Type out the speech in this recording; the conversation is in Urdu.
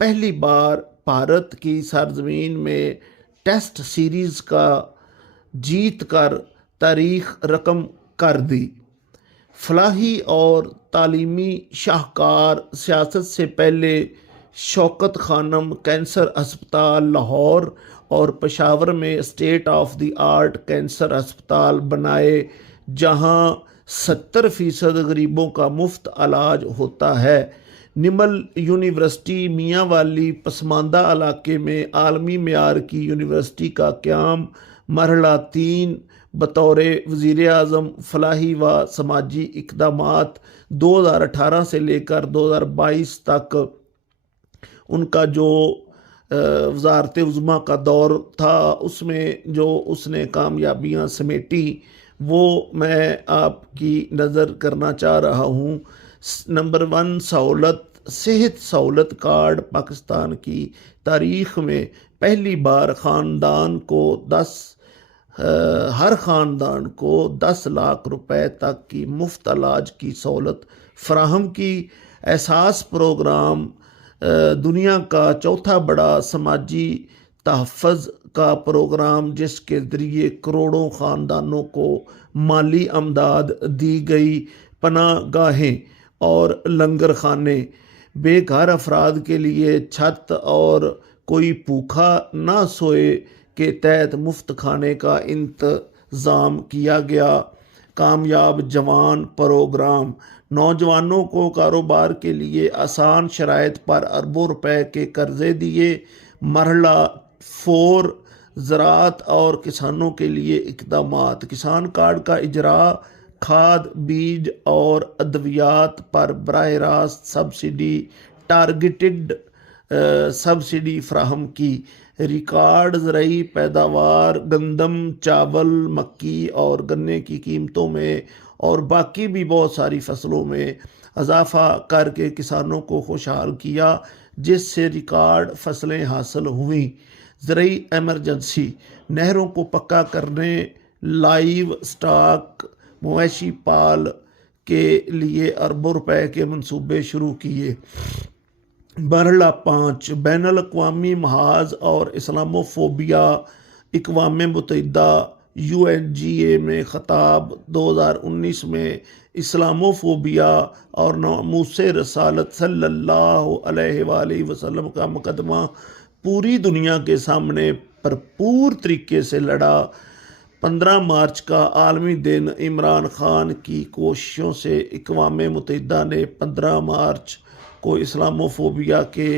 پہلی بار بھارت کی سرزمین میں ٹیسٹ سیریز کا جیت کر تاریخ رقم کر دی۔ فلاحی اور تعلیمی شاہکار سیاست سے پہلے شوکت خانم کینسر ہسپتال لاہور اور پشاور میں state of the art cancer ہسپتال بنائے، جہاں 70% غریبوں کا مفت علاج ہوتا ہے۔ نمل یونیورسٹی میاں والی پسماندہ علاقے میں عالمی معیار کی یونیورسٹی کا قیام، مرحلہ 3 بطور وزیر اعظم فلاحی و سماجی اقدامات 2018 سے لے کر 2022 تک ان کا جو وزارت عظمیٰ کا دور تھا، اس میں جو اس نے کامیابیاں سمیٹی وہ میں آپ کی نظر کرنا چاہ رہا ہوں۔ نمبر 1، صحت سہولت کارڈ پاکستان کی تاریخ میں پہلی بار ہر خاندان کو 10 لاکھ روپے تک کی مفت علاج کی سہولت فراہم کی۔ احساس پروگرام دنیا کا چوتھا بڑا سماجی تحفظ کا پروگرام، جس کے ذریعے کروڑوں خاندانوں کو مالی امداد دی گئی۔ پناہ گاہیں اور لنگر خانے، بے گھر افراد کے لیے چھت اور کوئی بھوکا نہ سوئے کے تحت مفت کھانے کا انتظام کیا گیا۔ کامیاب جوان پروگرام، نوجوانوں کو کاروبار کے لیے آسان شرائط پر اربوں روپے کے قرضے دیے۔ مرحلہ 4، زراعت اور کسانوں کے لیے اقدامات، کسان کارڈ کا اجرا، کھاد، بیج اور ادویات پر براہ راست سبسڈی، ٹارگیٹڈ سبسڈی فراہم کی۔ ریکارڈ زرعی پیداوار، گندم، چاول، مکئی اور گنے کی قیمتوں میں اور باقی بھی بہت ساری فصلوں میں اضافہ کر کے کسانوں کو خوشحال کیا، جس سے ریکارڈ فصلیں حاصل ہوئیں۔ زرعی ایمرجنسی، نہروں کو پکا کرنے، لائیو اسٹاک مویشی پال کے لیے اربوں روپے کے منصوبے شروع کیے۔ مرحلہ 5، بین الاقوامی محاذ اور اسلاموفوبیا، اقوام متحدہ UNGA میں خطاب۔ 2019 میں اسلاموفوبیا اور ناموس رسالت صلی اللہ علیہ وآلہ وسلم کا مقدمہ پوری دنیا کے سامنے بھرپور طریقے سے لڑا۔ 15 مارچ کا عالمی دن، عمران خان کی کوششوں سے اقوام متحدہ نے 15 مارچ کو اسلاموفوبیا کے